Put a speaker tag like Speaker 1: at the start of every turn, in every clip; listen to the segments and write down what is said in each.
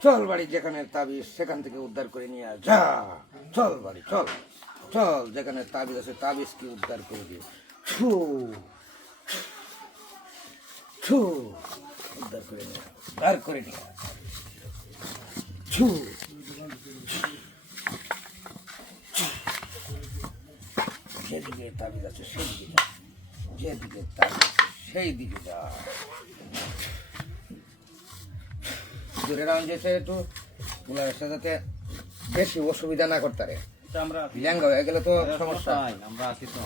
Speaker 1: চল বাড়ি যেখানে তাবিজ সেখান থেকে উদ্ধার করে নিয়ে যা চল বাড়ি চল চল যেখানে তাবিজ আছে তাবিজ কি উদ্ধার করে দিয়ে ছু ছু উদ্ধার করে নিয়ে উদ্ধার করে নিয়ে ছু যেদিকে তাবিজ আছে সেদিকে যা। যেদিকে তাবিজ সেই দিকে যা। দূরে রাউন্ড যেতে একটু গুলার যাতে বেশি অসুবিধা না করতে পারে।
Speaker 2: আমরা
Speaker 1: ল্যাঙ্গা হয়ে গেলে তো সমস্যা।
Speaker 2: আমরা আছি তো।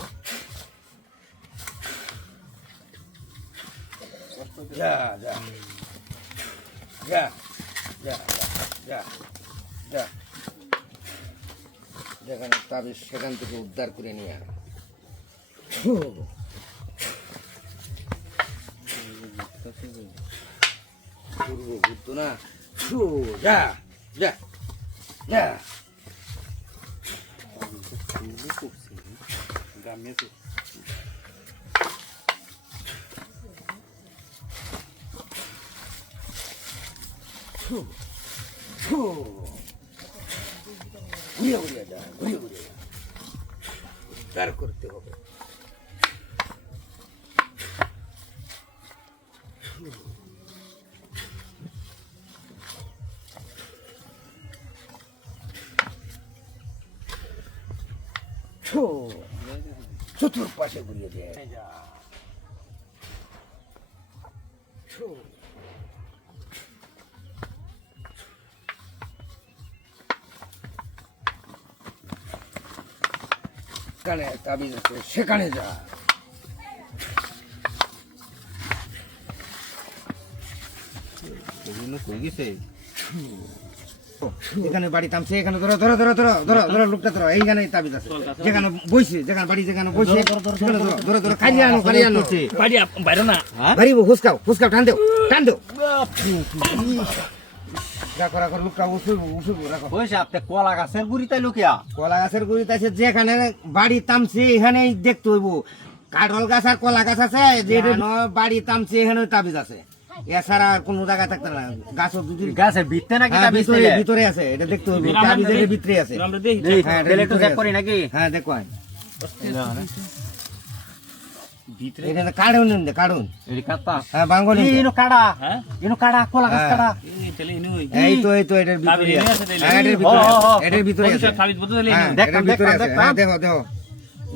Speaker 1: যা যা। যা যা যা যা যেখানে তাবিজ সেখান থেকে উদ্ধার করে নিয়ে 모르고 웃더나 야! 야! 야!
Speaker 3: 감에서 투투
Speaker 1: 우리야 우리야 우리야 우리야 따라 걸을 때가 না ফু, যা যা যা ফু। ঘুরিয়ে ঘুরিয়ে যা ঘুরিয়ে ঘুরিয়ে যা উদ্ধার করতে হবে ছু। চতুর্পাশে ঘুরিয়ে দে ছু। সেখানে তাবিজ আছে সেখানে যা
Speaker 2: এগুলো কই গেছে
Speaker 1: এখানে বাড়ি থামছে এখানে ধরো ধরো ধরো ধরো ধরো ধরো লোকটা ধরো এইখানে তাবিজ আছে যেখানে বইছে যেখানে বাড়ি যেখানে বইছে ধরো ধরো ধরো খালি আনো খালি আনো
Speaker 3: বাড়ি বাইরে না
Speaker 1: বাড়ি ফুসকাও ফুসকাও টান দেও টান দেও
Speaker 2: কলা গাছের গুড়ি তাই লোকিয়া
Speaker 1: কলা গাছের গুড়িতে আছে যেখানে বাড়ি থামছে এখানেই দেখতে হইব কাঠল গাছ আর কলা গাছ আছে যে বাড়ি তামছে এখানে তাবিজ আছে এছাড়া আর কোনো জায়গায় থাকতে না। গাছ
Speaker 2: গাছের ভিতরে নাকি
Speaker 1: হ্যাঁ,
Speaker 2: তা
Speaker 1: ভিতরে ভিতরে? আছে এটা দেখতে
Speaker 3: আমরা
Speaker 1: তাবিজের ভিতরে আছে।
Speaker 3: আমরা দেখি।
Speaker 1: হ্যাঁ,
Speaker 2: একটু
Speaker 1: ভিতরে
Speaker 2: চেক করি নাকি?
Speaker 1: হ্যাঁ দেখো আইন। কাড়ুন কাড়ুন হ্যাঁ বাঙ্গলি
Speaker 2: ইনো কাড়া
Speaker 3: হ্যাঁ?
Speaker 2: ইনো কাড়া কলা গাছ
Speaker 1: হ্যাঁ।
Speaker 2: কাড়া।
Speaker 3: এই তাহলে ইনুই
Speaker 1: এই তো এই তো এটার ভিতরে। হ্যাঁ, এটার ভিতরে। এটার ভিতরে হ্যাঁ, ভিতরে। হ্যাঁ, দেখো দেখো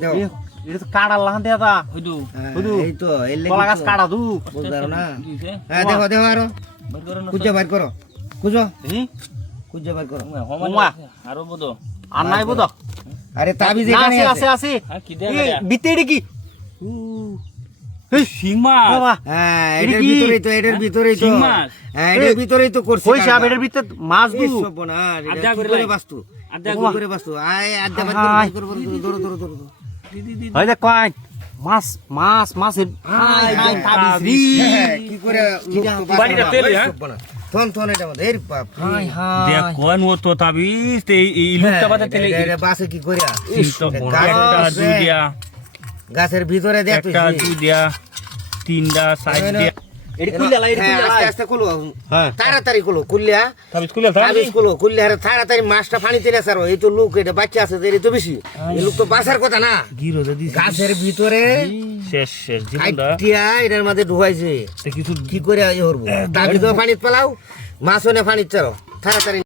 Speaker 1: দেখো।
Speaker 2: এটা তো কাড়া লাহান দেয়া তা
Speaker 3: হইদু
Speaker 1: এই তো এর লেগে
Speaker 2: কলা গাছ কাড়া দু।
Speaker 1: বুঝতে না। হ্যাঁ দেখো দেখো আরও।
Speaker 3: বার করো না
Speaker 1: খুঁজে বাইর করো। খুঁজো।
Speaker 2: হি
Speaker 1: খুঁজে বাইর করো।
Speaker 3: হমান আরও বদো।
Speaker 2: আর নাই বুঝ
Speaker 1: আরে তাবিজ এখানে
Speaker 2: আছে
Speaker 1: আছে।
Speaker 2: আছে আছে।
Speaker 3: হ্যাঁ কি দেয়া
Speaker 2: এই কি?
Speaker 3: সিংমা
Speaker 2: বাবা।
Speaker 1: হ্যাঁ
Speaker 2: এটা
Speaker 1: এটার ভিতরেই তো এটার ভিতরেই
Speaker 3: মাছ?
Speaker 1: হ্যাঁ এটার ভিতরেই তো করছি
Speaker 2: কই সাপ? এটার ভিতরে মাছ দু। হয় দেখ কয়? মাছ মাছ মাছের রি।
Speaker 1: হ্যাঁ, কি করে তো
Speaker 3: বাড়িটা তেলে, হ্যাঁ?
Speaker 1: থন থন এটা মধ্যে এর বাপ
Speaker 2: হায়
Speaker 3: দেখ কোন ও তো তাবিজ তে এই লুকটা বাদে তেলে
Speaker 1: এটা- বাসে কি করে গাছ
Speaker 3: একটা। দুই দিয়া।
Speaker 1: গাছের ভিতরে দেখ তুই।
Speaker 3: একটা দুই দিয়া তিনটা সাইড দিয়া
Speaker 1: হ্যাঁ,
Speaker 2: হ্যাঁ।
Speaker 1: তাড়াতাড়ি খুলো খুললিয়া
Speaker 3: তাবিজ খুলো
Speaker 1: খুললে তাড়াতাড়ি মাছটা পানিতে না স্যার এই তো লোক এটা বাচ্চা আছে তো এটা তো বেশি। এই লোক তো বাঁচার কথা না। গাছের ভিতরে
Speaker 3: শেষ শেষ জীবনটা।
Speaker 1: এটার মধ্যে ঢুকাইছে।
Speaker 3: কিছু
Speaker 1: কি করে ইয়ে করব তাবিজ পানিত পালাও মাছও না পানিত চারো তাড়াতাড়ি